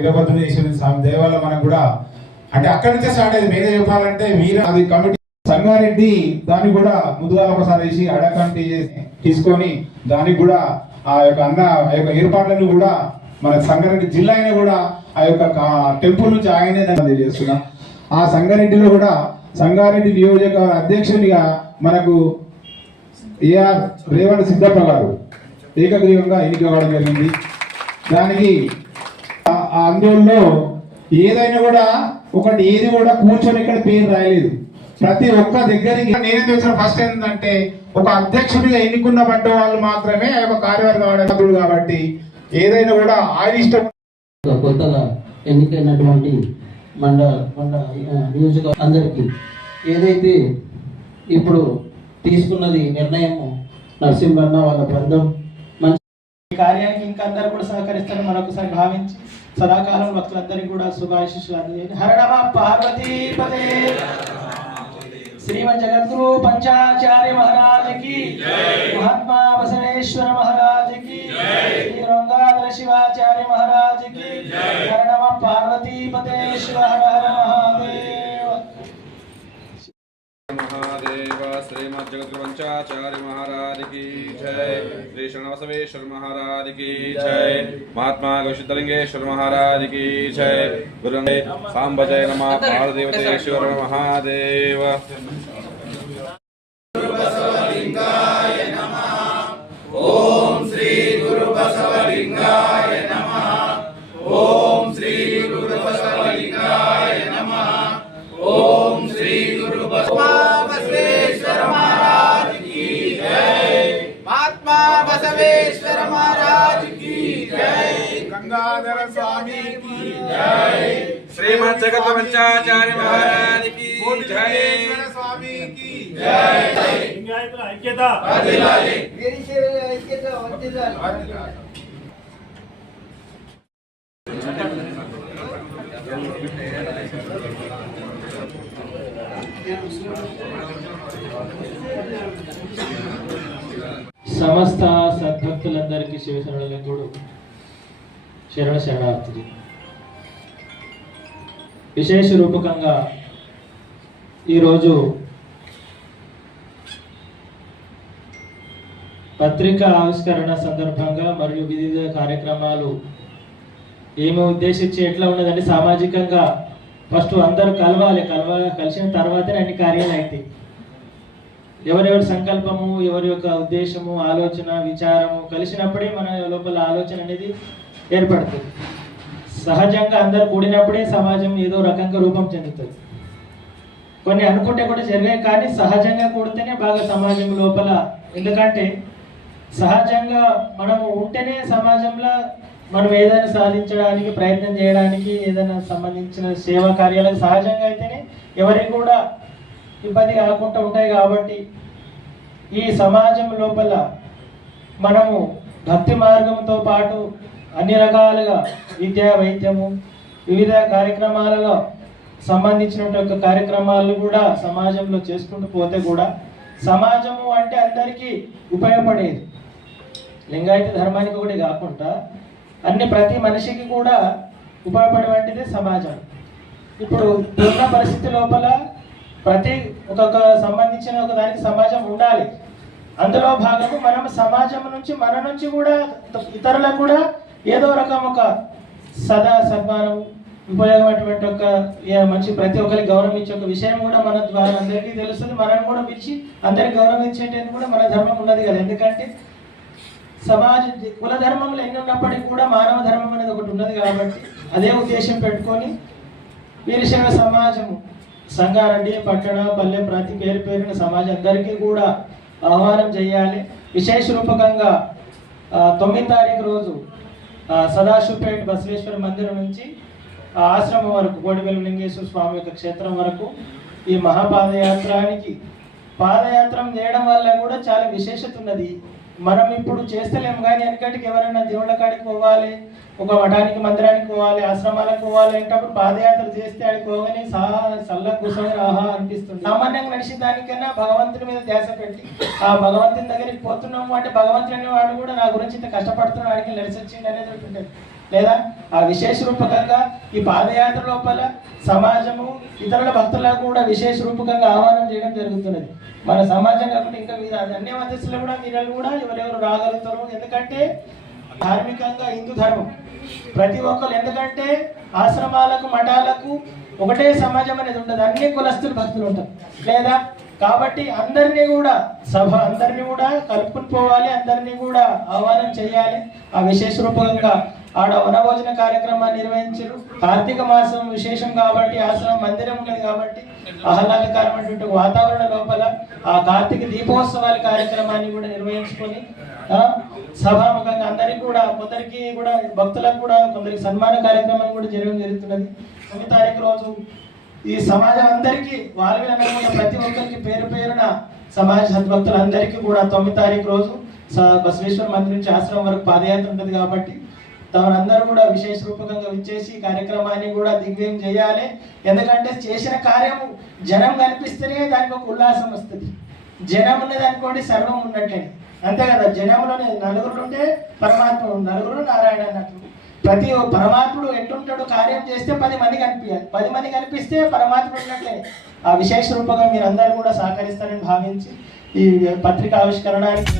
వీరభద్రేశ్వరి స్వామి దేవాలయం మనం మనకు కూడా అంటే అక్కడి నుంచే స్టార్ట్ అయింది. మేనే చెప్పాలంటే వీర అది కమిటీ సంగారెడ్డి దాన్ని కూడా ముందుగా ఒకసారి వేసి అడా కమిటీ చేసి తీసుకొని దానికి కూడా ఆ యొక్క అన్న ఆ యొక్క ఏర్పాట్లను కూడా మన సంగారెడ్డి జిల్లా అయినా కూడా ఆ యొక్క టెంపుల్ నుంచి ఆయనే తెలియజేస్తున్నా. ఆ సంగారెడ్డిలో కూడా సంగారెడ్డి నియోజకవర్గ అధ్యక్షునిగా మనకు ఏఆర్ రేవణ సిద్ధప్ప గారు ఏకగ్రీవంగా ఎన్నికవడం జరిగింది. దానికి ఆందోళనలో ఏదైనా కూడా ఒకటి ఏది కూడా కూర్చొని ఇక్కడ పేరు రాయలేదు. ప్రతి ఒక్క దగ్గరికి నేను తెలిసిన ఫస్ట్ ఏంటంటే ఒక అధ్యక్షుడిగా ఎన్నుకున్న పడ్డ వాళ్ళు మాత్రమే ఆ యొక్క కార్యవర్గం కాబట్టి ఏదైనా కూడా ఆయిష్టం కొత్తగా ఎన్నికైనటువంటి మండ మండ నియోజక అందరికీ ఏదైతే ఇప్పుడు తీసుకున్నది నిర్ణయము నరసింహన్న వాళ్ళ బృందం కార్యానికి ఇంకా అందరూ కూడా సహకరిస్తారని మరొకసారి భావించి సదాకాలం భక్తులందరికీ కూడా శుభాశిషులు అందజేయండి. హరణమ పార్వతీపదే శ్రీమద్ జగద్గురు పంచాచార్య మహారాజ్కి మహాత్మా బసవేశ్వర మహారాజ్కి శ్రీ రంగాధర శివాచార్య మహారాజ్కి హరణమ పార్వతీపదే శివ హర హర మహాదేవ. श्रीमद जगतवंचाचार्य महाराज की जय। श्री शरणबसवेश्वर महाराज की जय। महात्मा गौशितलिंगेश्वर महाराज की जय। गुरु सांब जय नम पार्वदेवतेश्वर महादेव। శ్రీమద్ జగద్వంచాచార్య మహారాజ్కి జయ స్వామి సమస్త సద్భక్తులందరికీ శివ శరణులంకుడు శరణ శరణార్థులు. విశేష రూపకంగా ఈరోజు పత్రిక ఆవిష్కరణ సందర్భంగా మరియు వివిధ కార్యక్రమాలు ఏమి ఉద్దేశించి ఎట్లా ఉన్నదంటే సామాజికంగా ఫస్ట్ అందరూ కలవాలి కలవ కలిసిన తర్వాతనే అన్ని కార్యాలు అవుతాయి ఎవరెవరి సంకల్పము ఎవరి యొక్క ఉద్దేశము ఆలోచన విచారము కలిసినప్పుడే మన లోపల ఆలోచన అనేది ఏర్పడుతుంది. సహజంగా అందరు కూడినప్పుడే సమాజం ఏదో రకంగా రూపం చెందుతుంది. కొన్ని అనుకుంటే కూడా జరిగాయి కానీ సహజంగా కూడితేనే బాగా సమాజం లోపల ఎందుకంటే సహజంగా మనము ఉంటేనే సమాజంలో మనం ఏదైనా సాధించడానికి ప్రయత్నం చేయడానికి ఏదైనా సంబంధించిన సేవా కార్యాలకు సహజంగా అయితేనే ఎవరికి కూడా ఇబ్బంది కాకుండా ఉంటాయి కాబట్టి ఈ సమాజం లోపల మనము భక్తి మార్గంతో పాటు అన్ని రకాలుగా విద్యా వైద్యము వివిధ కార్యక్రమాలలో సంబంధించినటువంటి కార్యక్రమాలు కూడా సమాజంలో చేసుకుంటూ పోతే కూడా సమాజము అంటే అందరికీ ఉపయోగపడేది. లింగాయత ధర్మానికి ఒకటి కాకుండా అన్ని ప్రతి మనిషికి కూడా ఉపయోగపడేటువంటిది సమాజం. ఇప్పుడు ఉన్న పరిస్థితి లోపల ప్రతి ఒక్కొక్క సంబంధించిన ఒక దానికి సమాజం ఉండాలి. అందులో భాగము మనం సమాజం నుంచి మన నుంచి కూడా ఇతరులకు కూడా ఏదో రకం ఒక సదా సన్మానం ఉపయోగమైనటువంటి ఒక మంచి ప్రతి ఒక్కరికి గౌరవించే ఒక విషయం కూడా మన ద్వారా అందరికీ తెలుస్తుంది. మనం కూడా పిలిచి అందరికి గౌరవించేటది కూడా మన ధర్మం ఉన్నది కదా. ఎందుకంటే సమాజ కుల ధర్మంలో ఎన్ని ఉన్నప్పటికీ కూడా మానవ ధర్మం అనేది ఒకటి ఉన్నది కాబట్టి అదే ఉద్దేశం పెట్టుకొని వీరశైవ సమాజము సంగారెడ్డి పట్టణ పల్లె ప్రతి పేరు పేరున సమాజం అందరికీ కూడా ఆహ్వానం చేయాలి. విశేష రూపకంగా తొమ్మిది తారీఖు రోజు సదాశివపేట బసవేశ్వర మందిరం నుంచి ఆ ఆశ్రమం వరకు కోడివెల్లి లింగేశ్వర స్వామి యొక్క క్షేత్రం వరకు ఈ మహాపాదయాత్రానికి పాదయాత్ర చేయడం వల్ల కూడా చాలా విశేషత ఉన్నది. మనం ఇప్పుడు చేస్తలేము కానీ వెనకటికి ఎవరైనా దేవుళ్ళ కాడికి పోవాలి ఒక మఠానికి మందిరానికి పోవాలి ఆశ్రమాలకు పోవాలి అంటప్పుడు పాదయాత్ర చేస్తే ఆడికి పోగానే సహా సల్ల కూర్చొని ఆహా అనిపిస్తుంది. సామాన్యంగా నడిచిన దానికన్నా భగవంతుని మీద ధ్యాస పెట్టి ఆ భగవంతుని దగ్గరికి పోతున్నాము అంటే భగవంతుని వాడు కూడా నా గురించి ఇంత కష్టపడుతున్నాడు ఆడికి నడిచొచ్చింది అనేది ఒకటి ఉంటుంది. లేదా ఆ విశేష రూపకంగా ఈ పాదయాత్ర లోపల సమాజము ఇతరుల భక్తులకు కూడా విశేష రూపకంగా ఆహ్వానం చేయడం జరుగుతున్నది. మన సమాజం కాకుండా ఇంకా మీద అన్ని మధ్యస్థులు కూడా మీరు కూడా ఎవరెవరు రాగలుగుతారు? ఎందుకంటే ధార్మికంగా హిందూ ధర్మం. ప్రతి ఒక్కరు ఎందుకంటే ఆశ్రమాలకు మఠాలకు ఒకటే సమాజం అనేది ఉండదు. అన్ని కులస్తులు భక్తులు ఉంటారు. లేదా కాబట్టి అందరినీ కూడా సభ అందరినీ కూడా కలుపుకుని పోవాలి అందరినీ కూడా ఆహ్వానం చేయాలి. ఆ విశేష రూపంగా ఆడ వనభోజన కార్యక్రమాన్ని నిర్వహించారు. కార్తీక మాసం విశేషం కాబట్టి ఆశ్రమం మందిరం ఉన్నది కాబట్టి ఆహ్లాదకరమైనటువంటి వాతావరణ లోపల ఆ కార్తీక దీపోత్సవాల కార్యక్రమాన్ని కూడా నిర్వహించుకొని సభాముఖంగా అందరికి కూడా కొందరికి కూడా భక్తులకు కూడా కొందరికి సన్మాన కార్యక్రమం కూడా జరగడం జరుగుతున్నది. తొమ్మిది తారీఖు రోజు ఈ సమాజం అందరికీ వాల్మీకి నగరంలో ప్రతి ఒక్కరికి పేరు పేరున సమాజ సద్భక్తులందరికీ కూడా తొమ్మిది తారీఖు రోజు బసవేశ్వర మందిరం నుంచి ఆశ్రమం వరకు పాదయాత్ర ఉంటుంది కాబట్టి తమరందరూ కూడా విశేష రూపకంగా విచ్చేసి కార్యక్రమాన్ని కూడా దిగ్వ్యం చేయాలి. ఎందుకంటే చేసిన కార్యము జనం కనిపిస్తేనే దానికి ఒక ఉల్లాసం వస్తుంది. జనం ఉన్నది అనుకోండి సర్వం ఉన్నట్టే అంతే కదా జనంలోనే నలుగురు ఉంటే పరమాత్మ నలుగురు నారాయణ అన్నట్లు. ప్రతి పరమాత్ముడు ఎట్లుంటాడు కార్యం చేస్తే పది మంది కనిపించాలి పది మంది కనిపిస్తే పరమాత్మ ఉన్నట్లే. ఆ విశేష రూపంగా మీరు అందరూ కూడా సహకరిస్తారని భావించి ఈ పత్రిక ఆవిష్కరణానికి